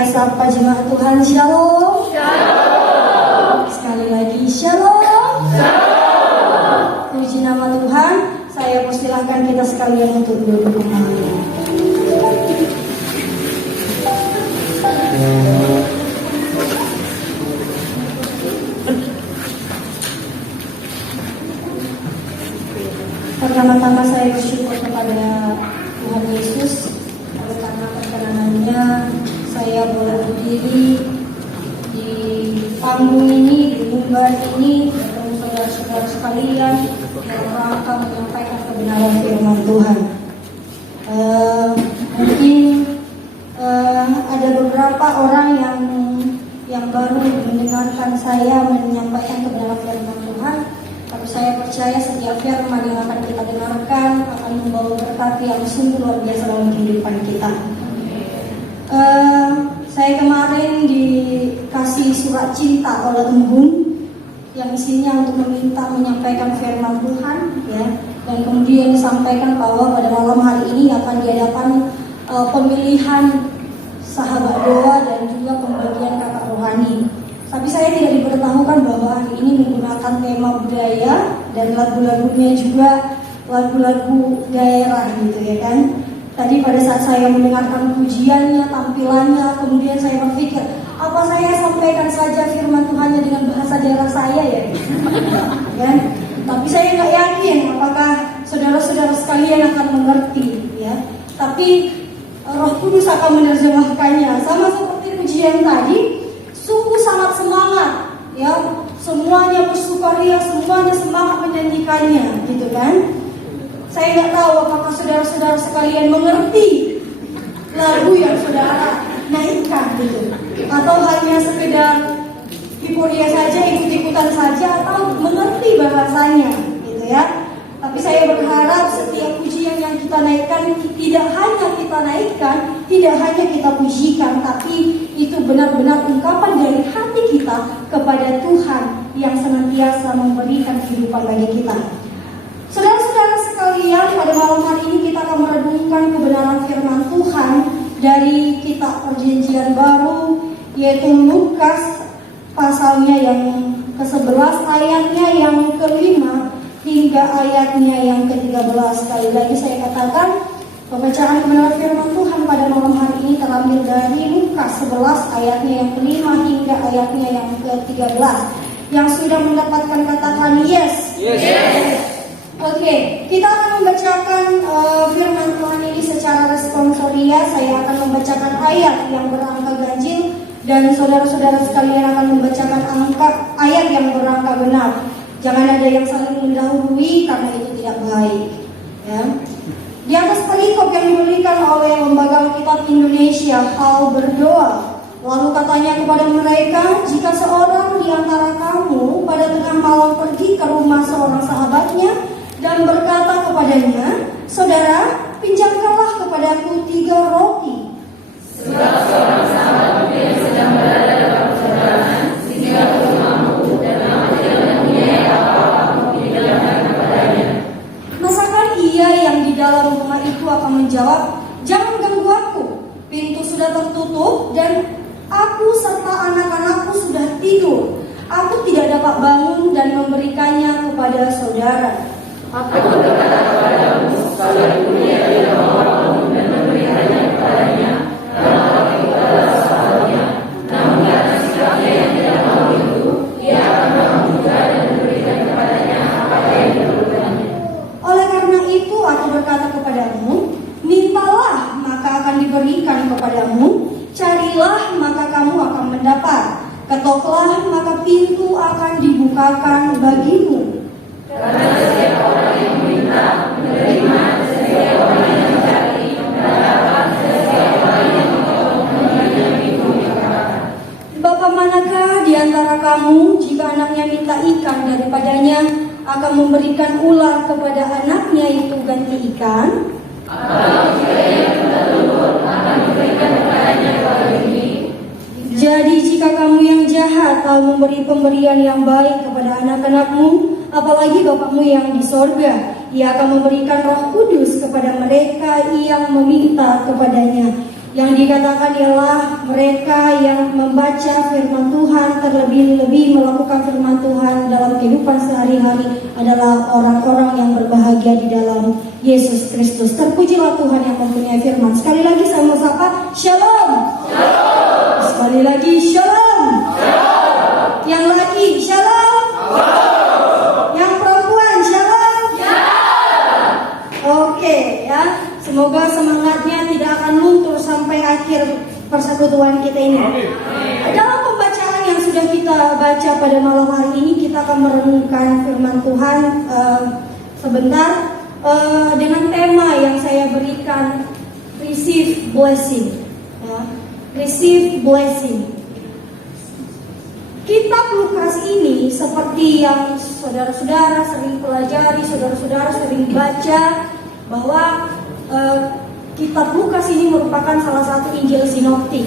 saya sapa jemaat Tuhan. Shalom. Shalom. Sekali lagi shalom. Shalom. Puji nama Tuhan. Saya persilahkan kita sekalian untuk duduk kembali. Pertama-tama saya bersyukur kepada Tuhan Yesus karena perkenanannya saya boleh berdiri di panggung ini, di mimbar ini, bertemu saudara-saudara sekalian dalam rangka menyampaikan kebenaran firman Tuhan. Mungkin ada beberapa orang yang baru mendengarkan saya menyampaikan kebenaran firman Tuhan. Tapi saya percaya setiap firman yang akan kita dengarkan akan membawa berkat yang sungguh luar biasa dalam kehidupan kita. Saya kemarin dikasih surat cinta oleh embun yang isinya untuk meminta menyampaikan firman Tuhan, ya. Dan kemudian disampaikan bahwa pada malam hari ini akan diadakan pemilihan sahabat doa dan juga pembagian kata rohani. Tapi saya tidak diberitahukan bahwa hari ini menggunakan tema budaya dan lagu-lagunya juga lagu-lagu daerah gitu ya kan. Tadi pada saat saya mendengarkan pujiannya, tampilannya, kemudian saya berpikir, apa saya sampaikan saja firman Tuhannya dengan bahasa daerah saya ya? Kan? Tapi saya nggak yakin apakah saudara-saudara sekalian akan mengerti ya. Tapi Roh Kudus akan menerjemahkannya sama seperti pujian tadi. Sungguh sangat semangat, ya. Semuanya bersukaria, semuanya semangat menyanyikannya, gitu kan? Saya nggak tahu apakah saudara-saudara sekalian mengerti lagu yang saudara naikkan, gitu, atau hanya sekedar hiporia saja, ikut-ikutan saja, atau mengerti bahasanya, gitu ya. Tapi saya berharap setiap pujian yang kita naikkan tidak hanya kita naikkan, tidak hanya kita pujikan, tapi itu benar-benar ungkapan dari hati kita kepada Tuhan yang senantiasa memberikan kehidupan bagi kita. Saudara-saudara sekalian, pada malam hari ini kita akan merenungkan kebenaran firman Tuhan dari kitab Perjanjian Baru, yaitu Lukas pasalnya yang ke-11 ayatnya yang ke-5 hingga ayatnya yang ke-13. Sekali lagi saya katakan, pembacaan kebenaran firman Tuhan pada malam hari ini terambil dari Lukas 11 ayatnya yang ke-5 hingga ayatnya yang ke-13. Yang sudah mendapatkan katakan yes. Yes. Oke, kita akan membacakan firman Tuhan ini secara responsoria. Saya akan membacakan ayat yang berangka ganjil dan saudara-saudara sekalian akan membacakan ayat yang berangka genap. Jangan ada yang saling mendahului karena itu tidak baik, ya. Di atas perikop yang diberikan oleh Lembaga Alkitab Indonesia, Hal Berdoa, lalu katanya kepada mereka, jika seorang di antara kamu pada tengah malam pergi ke rumah seorang sahabatnya dan berkata kepadanya, saudara, pinjamkanlah kepadaku 3 roti. Sebab seorang sahabatmu yang sedang berada dalam perjalanan singgah ke rumahmu dan kamu tidak mempunyai apa-apa untuk dipinjamkan kepadanya. Masakan ia yang di dalam rumah itu akan menjawab, jangan ganggu aku, pintu sudah tertutup dan aku serta anak-anakku sudah tidur. Aku tidak dapat bangun dan memberikannya kepada saudara. Aku berkata kepadamu, saudaraku dia tidak mau bangun dan memberikannya kepadanya, karena orang itu adalah sahabatnya. Namun karena sikapnya yang tidak mau itu, ia akan bangun juga dan memberikan kepadanya apa yang diperlukannya. Oleh karena itu aku berkata kepadamu, mintalah maka akan diberikan kepadamu, carilah maka kamu akan mendapat, ketoklah maka pintu akan dibukakan bagimu. Karena setiap orang yang meminta, menerima, setiap orang yang mencari, mendapat, setiap orang yang mengetuk, mengenai pintu dibukakan. Bapa manakah di antara kamu jika anaknya minta ikan daripadanya akan memberikan ular kepada anaknya itu ganti ikan? Atau jika ia bertelur, akan diberikan kepadanya bagi. Jadi jika kamu yang jahat tahu memberi pemberian yang baik kepada anak-anakmu, apalagi Bapakmu yang di sorga, Ia akan memberikan Roh Kudus kepada mereka yang meminta kepadanya. Yang dikatakan ialah mereka yang membaca firman Tuhan, terlebih-lebih melakukan firman Tuhan dalam kehidupan sehari-hari adalah orang-orang yang berbahagia di dalam Yesus Kristus. Terpujilah Tuhan yang mempunyai firman. Sekali lagi saya mau sapa, Shalom. Shalom. Sekali lagi, Shalom. Shalom. Yang lagi, Shalom. Shalom. Yang perempuan, Shalom. Shalom. Oke ya. Semoga semangatnya tidak akan luntur sampai akhir persekutuan kita ini. Amin. Dalam pembacaan yang sudah kita baca pada malam hari ini, kita akan merenungkan firman Tuhan sebentar dengan tema yang saya berikan, receive blessing. Ya. Receive blessing. Kitab Lukas ini seperti yang saudara-saudara sering pelajari, saudara-saudara sering baca, bahwa kitab Lukas ini merupakan salah satu Injil sinoptik.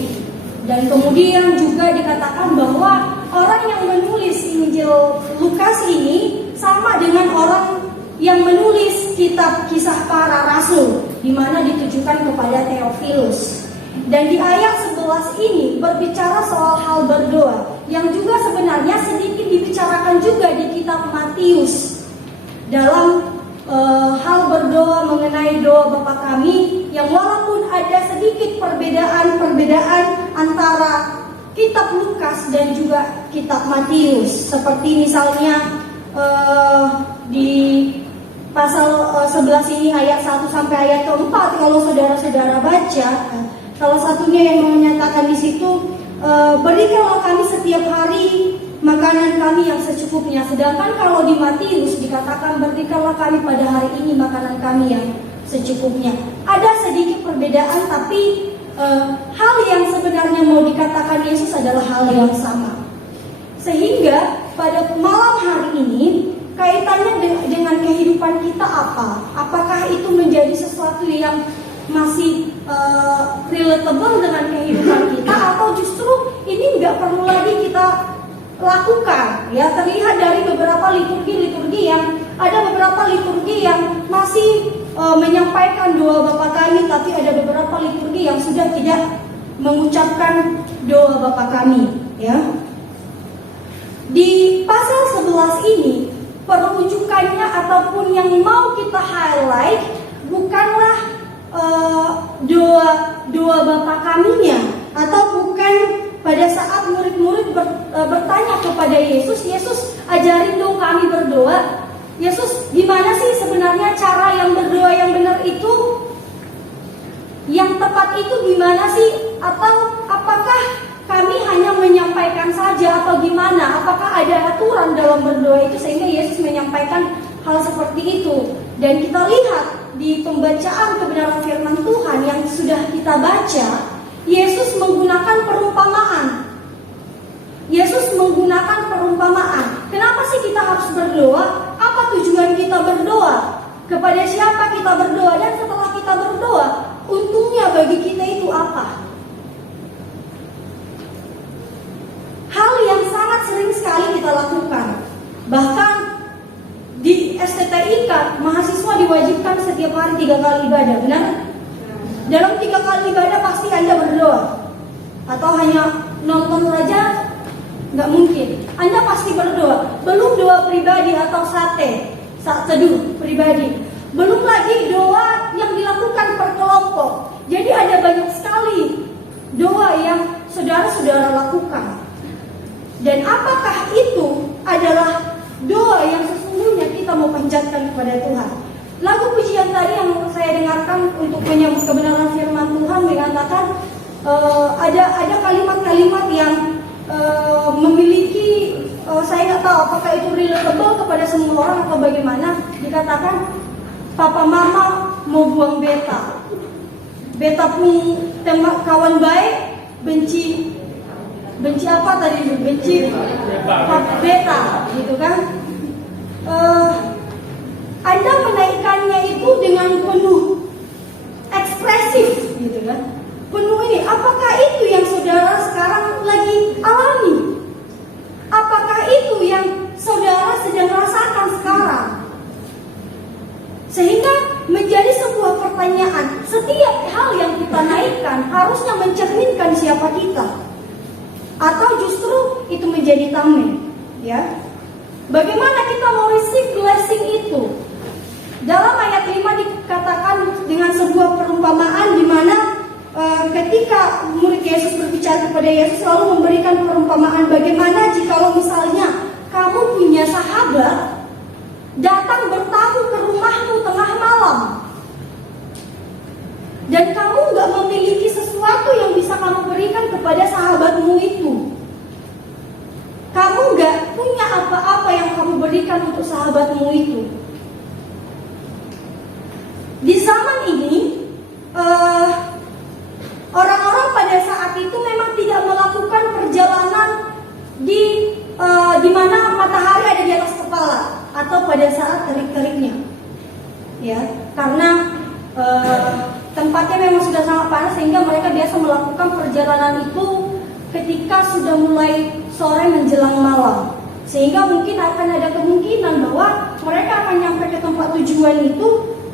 Dan kemudian juga dikatakan bahwa orang yang menulis Injil Lukas ini sama dengan orang yang menulis kitab Kisah Para Rasul, di mana ditujukan kepada Theophilus. Dan di ayat 11 ini berbicara soal hal berdoa, yang juga sebenarnya sedikit dibicarakan juga di kitab Matius dalam hal berdoa mengenai doa Bapa kami, yang walaupun ada sedikit perbedaan antara kitab Lukas dan juga kitab Matius. Seperti misalnya di pasal 11 ini ayat 1 sampai ayat keempat, kalau saudara-saudara baca, salah satunya yang menyatakan di situ, berikanlah kami setiap hari makanan kami yang secukupnya. Sedangkan kalau di Matius dikatakan, berikanlah kami pada hari ini makanan kami yang secukupnya. Ada sedikit perbedaan, tapi hal yang sebenarnya mau dikatakan Yesus adalah hal yang sama. Sehingga pada malam hari ini, kaitannya dengan kehidupan kita apa? Apakah itu menjadi sesuatu yang masih relatable dengan kehidupan kita, atau justru ini nggak perlu lagi kita lakukan? Ya, terlihat dari beberapa liturgi yang ada, beberapa liturgi yang masih menyampaikan doa Bapa kami, tapi ada beberapa liturgi yang sudah tidak mengucapkan doa Bapa kami. Ya, di pasal 11 ini perujukannya ataupun yang mau kita highlight bukanlah doa Bapa kaminya, atau bukan pada saat murid-murid bertanya kepada Yesus, Yesus ajarin dong kami berdoa. Yesus, gimana sih sebenarnya cara yang berdoa yang benar itu? Yang tepat itu gimana sih? Atau apakah kami hanya menyampaikan saja atau gimana? Apakah ada aturan dalam berdoa itu sehingga Yesus menyampaikan hal seperti itu? Dan kita lihat di pembacaan kebenaran firman Tuhan yang sudah kita baca, Yesus menggunakan perumpamaan. Yesus menggunakan perumpamaan. Kenapa sih kita harus berdoa? Apa tujuan kita berdoa? Kepada siapa kita berdoa? Dan setelah kita berdoa, untungnya bagi kita itu apa? Hal yang sangat sering sekali kita lakukan. Bahkan di STTIK, mahasiswa diwajibkan setiap hari 3 kali ibadah, benar? Dalam 3 kali ibadah pasti Anda berdoa. Atau hanya nonton saja? Nggak mungkin. Anda pasti berdoa. Belum doa pribadi atau saat teduh pribadi. Belum lagi doa yang dilakukan per kelompok. Jadi ada banyak sekali doa yang saudara-saudara lakukan. Dan apakah itu adalah doa yang sesungguhnya kita mau panjatkan kepada Tuhan? Lagu pujian tadi yang saya dengarkan untuk menyambut kebenaran firman Tuhan mengatakan ada kalimat-kalimat yang memiliki, saya nggak tahu apakah itu relatable kepada semua orang atau bagaimana. Dikatakan, papa mama mau buang beta, beta pun tembak kawan baik, benci apa tadi? Benci beta, gitu kan? Anda menaikkannya itu dengan penuh ekspresif, gitu kan? Penuh ini, apakah itu yang saudara sekarang lagi alami? Apakah itu yang saudara sedang rasakan sekarang? Sehingga menjadi sebuah pertanyaan, setiap hal yang kita naikkan harus atau justru itu menjadi tameng, ya. Bagaimana kita mau receive blessing itu? Dalam ayat 5 dikatakan dengan sebuah perumpamaan di mana ketika murid Yesus berbicara kepada Yesus lalu memberikan perumpamaan bagaimana jikalau misalnya kamu punya sahabat datang bertamu ke rumahmu tengah malam dan kamu nggak memiliki sesuatu yang bisa kamu berikan kepada sahabatmu itu. Kamu nggak punya apa-apa yang kamu berikan untuk sahabatmu itu. Di zaman ini orang-orang pada saat itu memang tidak melakukan perjalanan di mana matahari ada di atas kepala atau pada saat terik-teriknya, ya, karena tempatnya memang sudah sangat panas sehingga mereka biasa melakukan perjalanan itu ketika sudah mulai sore menjelang malam, sehingga mungkin akan ada kemungkinan bahwa mereka akan nyampe ke tempat tujuan itu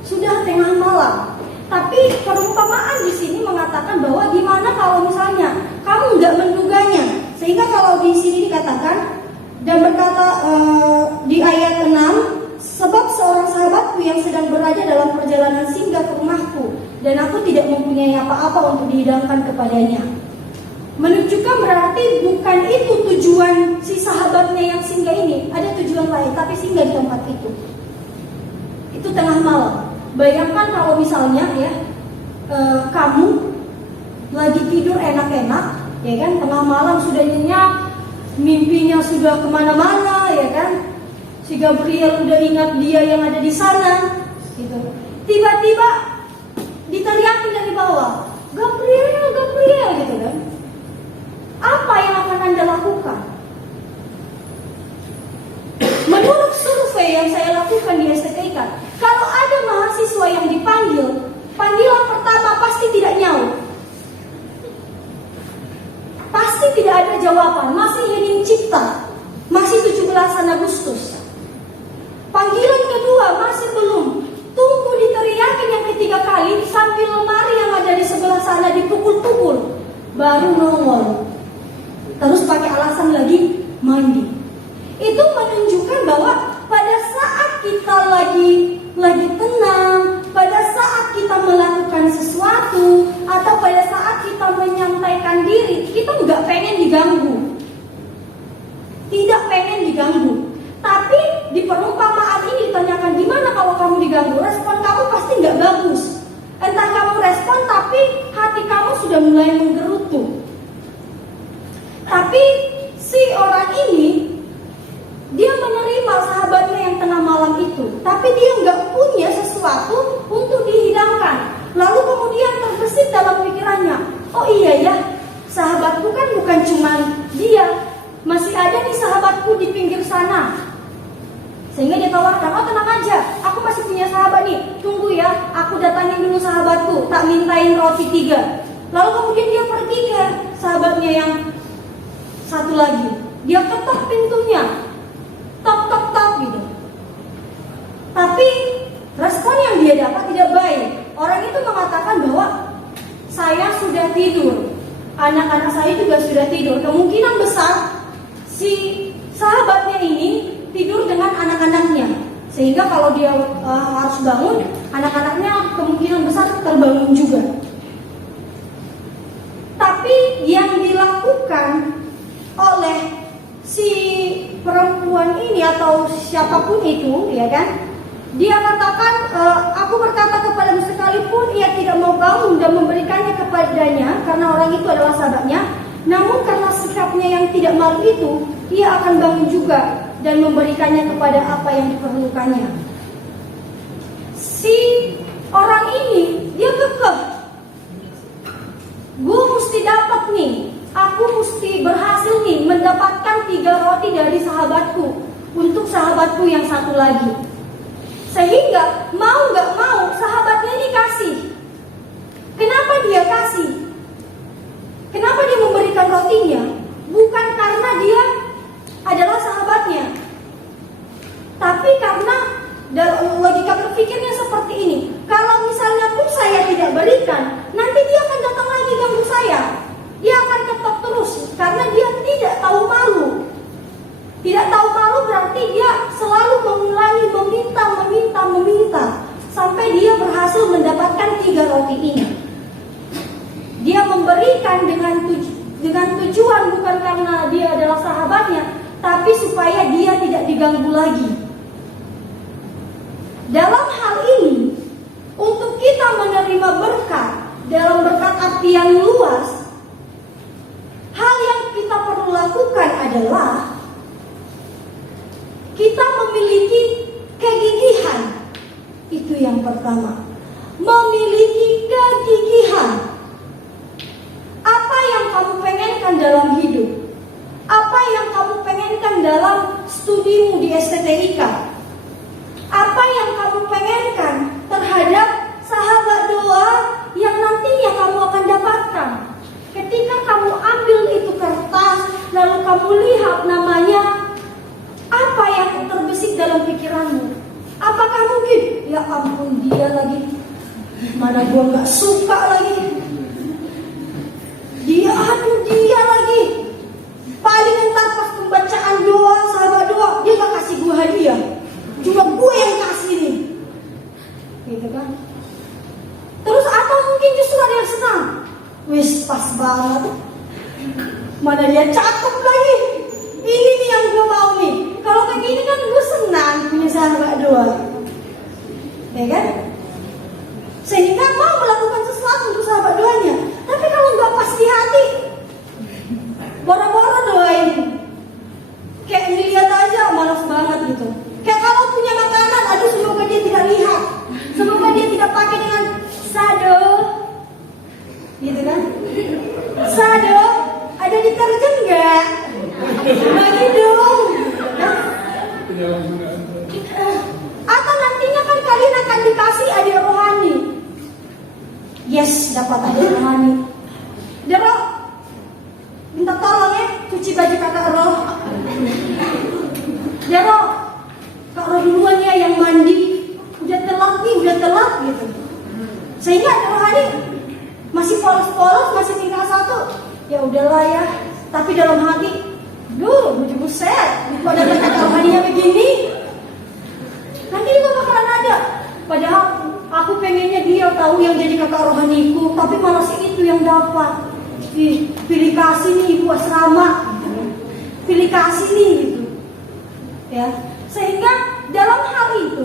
sudah tengah malam. Tapi perumpamaan di sini mengatakan bahwa gimana kalau misalnya kamu nggak menduganya, sehingga kalau di sini dikatakan dan berkata di ayat 6, sebab seorang sahabatku yang sedang berada dalam perjalanan singgah ke rumahku dan aku tidak mempunyai apa-apa untuk dihidangkan kepadanya. Menunjukkan berarti bukan itu tujuan si sahabatnya yang singgah ini, ada tujuan lain, tapi singgah di tempat itu. Itu tengah malam. Bayangkan kalau misalnya ya kamu lagi tidur enak-enak, ya kan, tengah malam sudah nyenyak, mimpinya sudah kemana-mana, ya kan, si Gabriel udah ingat dia yang ada di sana, gitu. Tiba-tiba diteriakin dari bawah, Gabriel, Gabriel, gitu kan. Apa yang akan Anda lakukan? Menurut survei yang saya lakukan di STTK, kalau ada mahasiswa yang dipanggil, panggilan pertama pasti tidak nyaut. Pasti tidak ada jawaban, masih hening cipta, masih 17 Agustus. Panggilan kedua masih belum, tunggu diteriakin yang ketiga kali sambil lemari yang ada di sebelah sana dipukul-pukul, baru nongol. Terus pakai alasan lagi mandi. Itu menunjukkan bahwa pada saat kita lagi tenang, pada saat kita melakukan sesuatu, atau pada saat kita menyampaikan diri, kita nggak pengen diganggu. Tidak pengen diganggu. Tapi di perumpamaan ini ditanyakan, gimana kalau kamu diganggu? Respon kamu pasti nggak bagus. Entah kamu respon, tapi hati kamu sudah mulai menggerutu. Tapi si orang ini, dia menerima sahabatnya yang tengah malam itu, tapi dia nggak punya sesuatu untuk dihidangkan. Lalu kemudian terbesit dalam pikirannya, oh iya ya, sahabatku kan bukan cuma dia, masih ada nih sahabatku di pinggir sana. Sehingga dia tawarkan, oh tenang aja, aku masih punya sahabat nih, tunggu ya, aku datangin dulu sahabatku, tak mintain roti 3. Lalu kemudian dia pergi ke sahabatnya yang satu lagi, dia ketok pintunya, tok tok tok gitu. Tapi respon yang dia dapat tidak baik. Orang itu mengatakan bahwa saya sudah tidur, anak-anak saya juga sudah tidur. Kemungkinan besar si sahabatnya ini tidur dengan anak-anaknya, sehingga kalau dia harus bangun, anak-anaknya kemungkinan besar terbangun juga. Tapi yang dilakukan oleh si perempuan ini atau siapapun itu, ya kan, dia katakan, aku berkata kepadamu sekalipun ia tidak mau bangun dan memberikannya kepadanya, karena orang itu adalah sahabatnya, namun karena sikapnya yang tidak malu itu, ia akan bangun juga dan memberikannya kepada apa yang diperlukannya. Si orang ini dia kekeh, gue mesti dapat nih, aku mesti berhasil nih mendapatkan 3 roti dari sahabatku untuk sahabatku yang satu lagi. Sehingga mau gak mau sahabatnya ini kasih. Kenapa dia kasih? Kenapa dia memberikan rotinya? Bukan karena dia adalah sahabatnya, tapi karena dalam logika berpikirnya seperti ini. Kalau misalnya pun saya tidak berikan, nanti dia akan datang lagi ganggu saya. Dia akan ketok terus karena dia tidak tujuan bukan karena dia adalah sahabatnya, tapi supaya dia tidak diganggu lagi. Dalam hal ini, untuk kita menerima berkat, dalam berkat arti yang luas, hal yang kita perlu lakukan adalah kita memiliki kegigihan. Itu yang pertama, memiliki kegigihan. Apa yang kamu pengenkan dalam hidup? Apa yang kamu pengenkan dalam studimu di STTIK? Apa yang kamu pengenkan terhadap sahabat doa yang nantinya kamu akan dapatkan? Ketika kamu ambil itu kertas, lalu kamu lihat namanya, apa yang terbesit dalam pikiranmu? Apakah mungkin, ya ampun dia lagi, mana gua gak suka lagi, dia lagi, paling entar pas pembacaan doa, sahabat doa, dia gak kasih gua hadiah, cuma gue yang kasih nih, gitu kan? Terus atau mungkin justru ada yang senang, wis pas banget, mana dia cakep lagi, ini nih yang gue mau nih. Kalau kayak gini kan gue senang punya sahabat doa, ya kan? Sehingga mau melakukan sesuatu untuk sahabat doanya. Tapi kalau nggak pas di hati, boro-boro doain, kayak dilihat aja malas banget gitu. Kayak kalau punya makanan, aduh semoga dia tidak lihat, semoga dia tidak pakai dengan sado, gitu kan? Sado, ada deterjen nggak? Bagi dong. Atau nantinya kan kalian akan dikasih adik rohani. Yes, dapat adik rohani. Dero, minta tolong ya, cuci baju kakak Roh. Dero, Kak Roh duluan ya yang mandi. Udah telat gitu. Sehingga adik rohani masih polos-polos, masih tingkat 1. Ya udahlah ya. Tapi dalam hati, duh, buset, kok ada kakak rohaninya begini? Nanti juga bakalan ada. Padahal aku pengennya dia tahu yang jadi kakak rohaniku, tapi malah si itu yang dapat. Pilih kasih nih ibu asrama, pilih kasih nih gitu. Ya, sehingga dalam hal itu,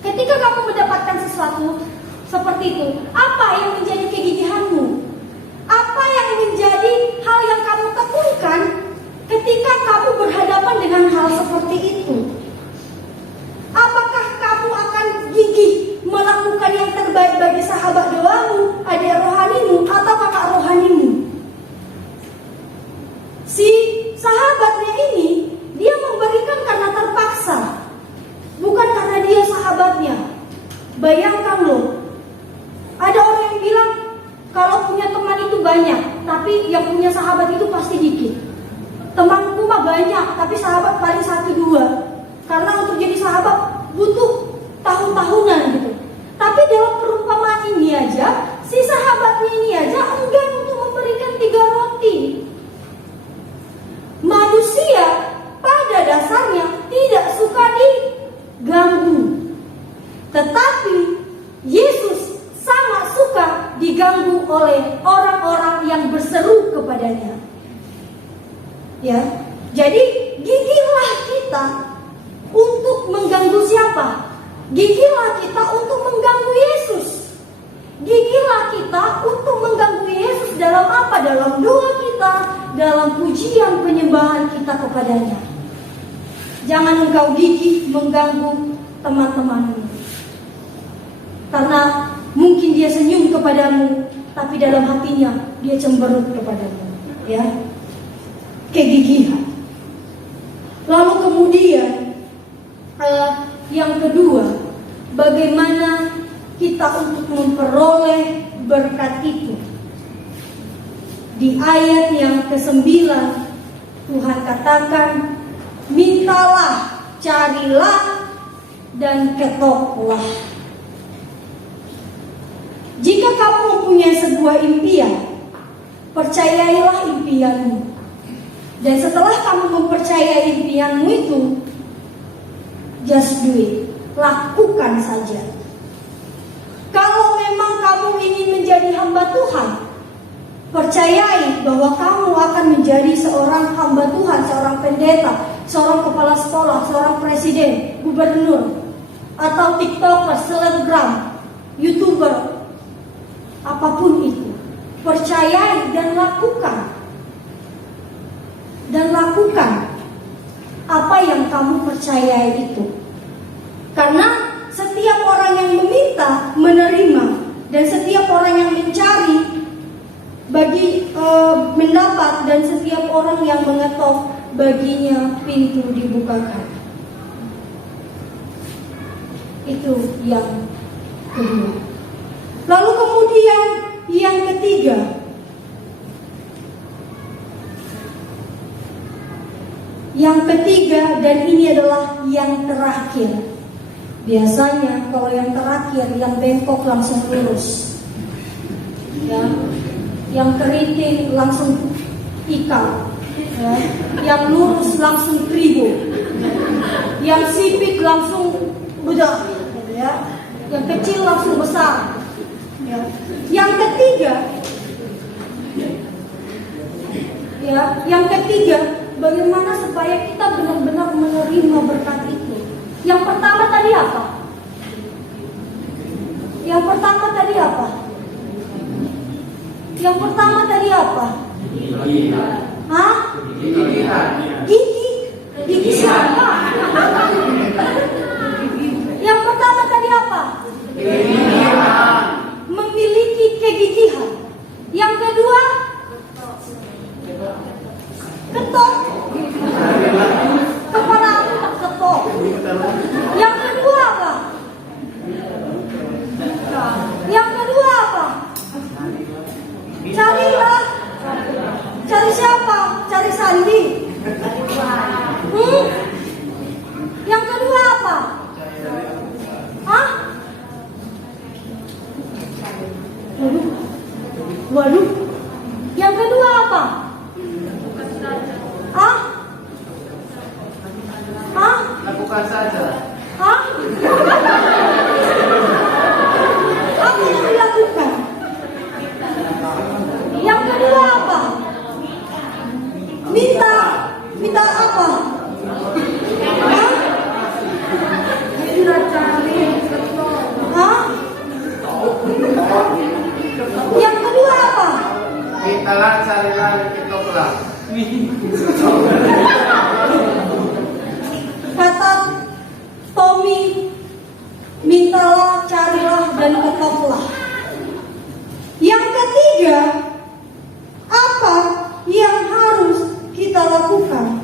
ketika kamu mendapatkan sesuatu seperti itu, apa yang menjadi kegigihanmu? Apa yang menjadi hal yang kamu tekunkan ketika kamu berhadapan dengan hal seperti itu? Apakah kamu akan gigih melakukan yang terbaik bagi sahabat doamu, adik rohanimu, atau kakak rohanimu? Si sahabatnya ini, dia memberikan karena terpaksa, bukan karena dia sahabatnya. Bayangkan loh, ada orang yang bilang kalau punya teman itu banyak, tapi yang punya sahabat itu pasti dikit. Temanku mah banyak, tapi sahabat paling 1-2. Karena untuk jadi sahabat butuh tahun-tahunan gitu. Tapi dalam perumpamaan ini aja, si sahabatnya ini aja enggan untuk memberikan 3 roti. Manusia pada dasarnya tidak suka diganggu. Tetapi Yesus sangat suka diganggu oleh orang-orang yang berseru kepadanya. Ya, jadi gigihlah kita untuk mengganggu siapa? Gigihlah kita untuk mengganggu Yesus. Gigihlah kita untuk mengganggu Yesus dalam apa? Dalam doa kita, dalam pujian penyembahan kita kepadanya. Jangan engkau gigih mengganggu teman-temanmu. Karena mungkin dia senyum kepadamu, tapi dalam hatinya dia cemberut kepadamu. Ya, kegigihan. Lalu kemudian yang kedua, bagaimana kita untuk memperoleh berkat itu? Di ayat yang ke-9 Tuhan katakan, mintalah, carilah, dan ketoklah. Jika kamu mempunyai sebuah impian, percayailah impianmu. Dan setelah kamu mempercayai impianmu itu, just do it, lakukan saja. Kalau memang kamu ingin menjadi hamba Tuhan, Percayai bahwa kamu akan menjadi seorang hamba Tuhan, seorang pendeta, seorang kepala sekolah, seorang presiden, gubernur, atau tiktoker, selebgram, youtuber, apapun itu. Percayai dan lakukan. Dan lakukan apa yang kamu percayai itu. Karena setiap orang yang meminta, menerima. Dan setiap orang yang mencari, mendapat. Dan setiap orang yang mengetok, baginya pintu dibukakan. Itu yang kedua. Lalu kemudian yang ketiga, dan ini adalah yang terakhir. Biasanya kalau yang terakhir, yang bengkok langsung lurus, ya. Yang keriting langsung ikal, ya. Yang lurus langsung kribo, yang sipit langsung budak, ya. Yang kecil langsung besar, ya. Yang ketiga, bagaimana supaya kita benar-benar menerima berkat itu? Yang pertama tadi apa? Hah? Gigi siapa? Yang pertama tadi apa? Memiliki kegigihan. Yang kedua, ketok. Kepala aku tak ketok. Yang kedua apa? Carilah. Cari siapa? Cari Sandi. Yang kedua apa? Hah? Waduh. Yang kedua apa? Lakukan saja. Apa yang dilakukan? Yang kedua apa? Minta apa? Yang kedua apa? Mintalah, carilah, ketoklah. Kata Tommy, mintalah, carilah, dan ketoklah. Yang ketiga, apa yang harus kita lakukan?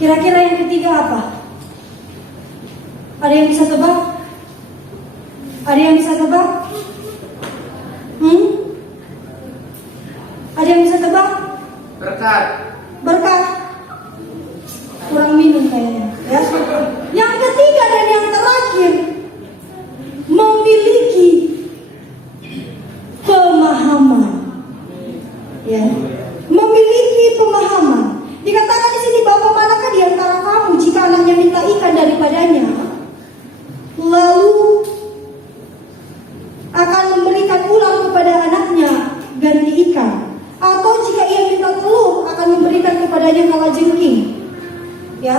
Kira-kira yang ketiga apa? Ada yang bisa tebak? Ada yang bisa tebak? Ada yang bisa tebak? Berkat. Kurang minum kayaknya, ya. Yang ketiga dan yang terakhir, memiliki pemahaman, ya. Memiliki pemahaman. Dikatakan di sini, Bapak manakah di antara kamu jika anaknya minta ikan daripadanya, lalu akan memberikan ular kepada anaknya ganti ikan, atau jika ia minta telur akan memberikan kepadanya kalajengking. Ya,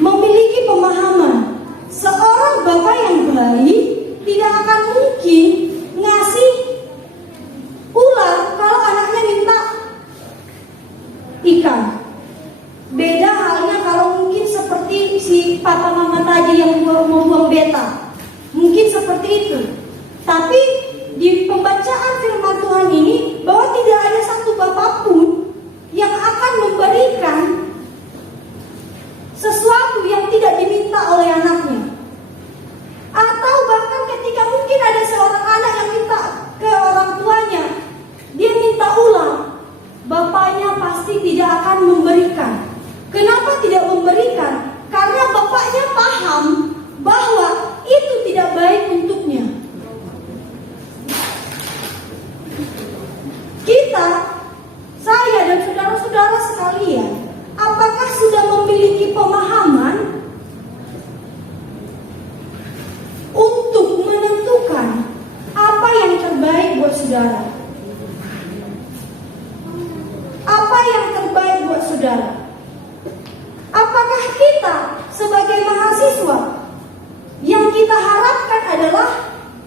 memiliki pemahaman. Seorang bapak yang baik tidak akan mungkin ngasih ular kalau anaknya minta ikan. Beda halnya kalau mungkin seperti si papa mama tadi yang mau buang beta, mungkin seperti itu. Tapi di pembacaan firman Tuhan ini, bahwa tidak ada satu bapak pun yang akan memberikan sesuatu yang tidak diminta oleh anaknya. Atau bahkan ketika mungkin ada seorang anak yang minta ke orang tuanya, dia minta ulang, bapaknya pasti tidak akan memberikan. Kenapa tidak memberikan? Karena bapaknya paham bahwa itu tidak baik untuknya. Kita, saya dan saudara-saudara sekalian, apakah sudah memiliki pemahaman untuk menentukan apa yang terbaik buat saudara, apakah kita sebagai mahasiswa yang kita harapkan adalah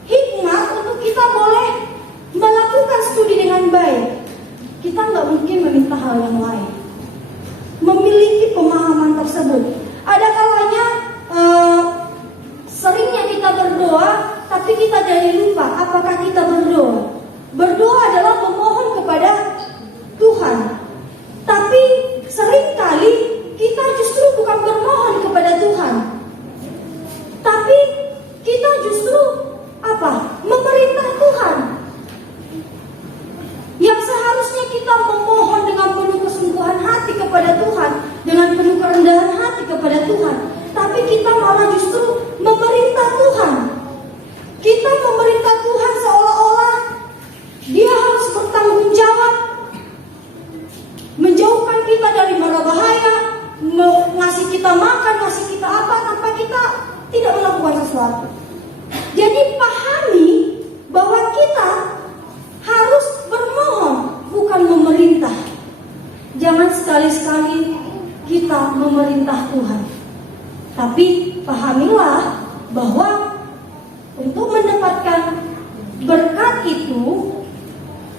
hikmat untuk kita boleh melakukan studi dengan baik? Kita nggak mungkin meminta hal yang lain, memiliki pemahaman tersebut. Ada kalanya seringnya kita berdoa, tapi kita jadi lupa apakah kita berdoa. Berdoa adalah memohon kepada Tuhan, tapi seringkali kita justru bukan bermohon kepada Tuhan, tapi kita justru memerintah Tuhan. Yang seharusnya kita memohon dengan penuh kesungguhan hati kepada Tuhan, dengan penuh kerendahan hati kepada Tuhan, tapi kita malah justru memerintah Tuhan. Kita memerintah Tuhan seolah-olah Dia harus bertanggung jawab, menjauhkan kita dari mara bahaya, ngasih kita makan, ngasih kita apa, tanpa kita tidak melakukan sesuatu. Jadi pahami bahwa kita harus bermohon, bukan memerintah. Jangan sekali-sekali kita memerintah Tuhan. Tapi pahamilah bahwa untuk mendapatkan berkat itu,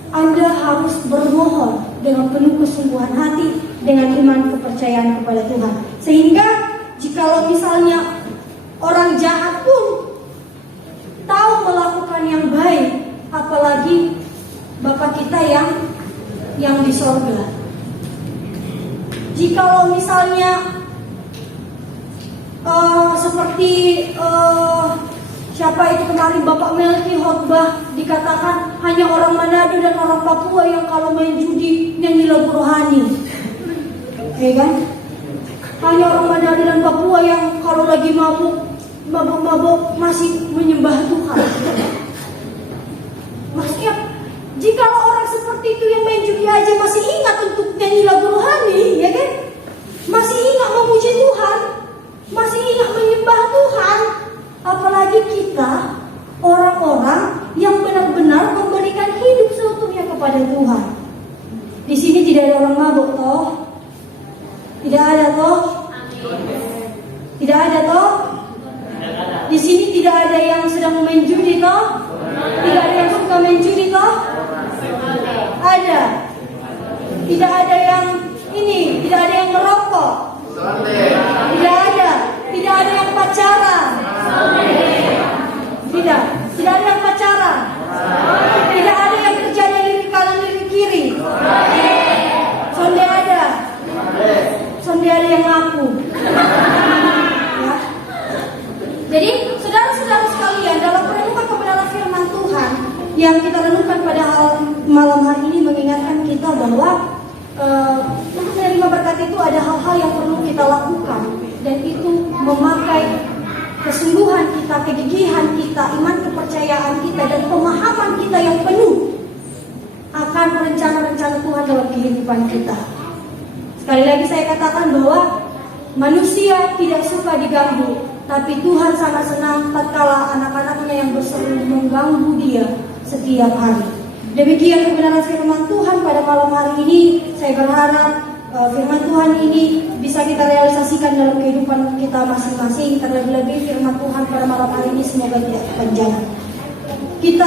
Anda harus bermohon dengan penuh kesungguhan hati, dengan iman kepercayaan kepada Tuhan. Sehingga jikalau misalnya orang jahat pun tahu melakukan yang baik, apalagi Bapa kita yang di sorga. Jikalau misalnya seperti siapa itu kemarin Bapak Melki khotbah, dikatakan hanya orang Manado dan orang Papua yang kalau main judi nyanyi lagu rohani, ya kan? Hanya orang Manado dan Papua yang kalau lagi mabuk masih menyembah Tuhan. Maksudnya, jika orang seperti itu yang main judi aja masih ingat untuk nyanyi lagu rohani, ya kan? Masih ingat memuji Tuhan, masih ingat menyembah Tuhan. Apalagi kita, orang-orang yang benar-benar memberikan hidup seutuhnya kepada Tuhan. Di sini tidak ada orang mabuk, toh? Tidak ada, toh? Tidak ada, toh? Di sini tidak ada yang sedang main judi, toh? Tidak ada yang suka main judi, toh? Ada. Tidak ada yang ini, tidak ada yang merokok. Tidak ada. Tidak ada yang pacaran. Tidak ada yang pacaran. Tidak ada yang kerjanya lirik kanan lirik kiri. Sonde ada. Sonde ada yang ngaku. Ya. Jadi saudara-saudara sekalian, dalam perenungan kebenaran firman Tuhan yang kita renungkan pada malam hari ini mengingatkan kita bahwa untuk menerima berkat itu ada hal-hal yang perlu kita lakukan, dan itu memakai kesungguhan kita, kegigihan kita, iman kepercayaan kita, dan pemahaman kita yang penuh akan rencana-rencana Tuhan dalam kehidupan kita. Sekali lagi saya katakan bahwa manusia tidak suka diganggu, tapi Tuhan sangat senang tatkala anak-anaknya yang berseru mengganggu Dia setiap hari. Demikian kebenaran firman Tuhan pada malam hari ini. Saya berharap firman Tuhan ini bisa kita realisasikan dalam kehidupan kita masing-masing. Terlebih-lebih firman Tuhan pada malam hari ini semoga tidak kepanjangan. Kita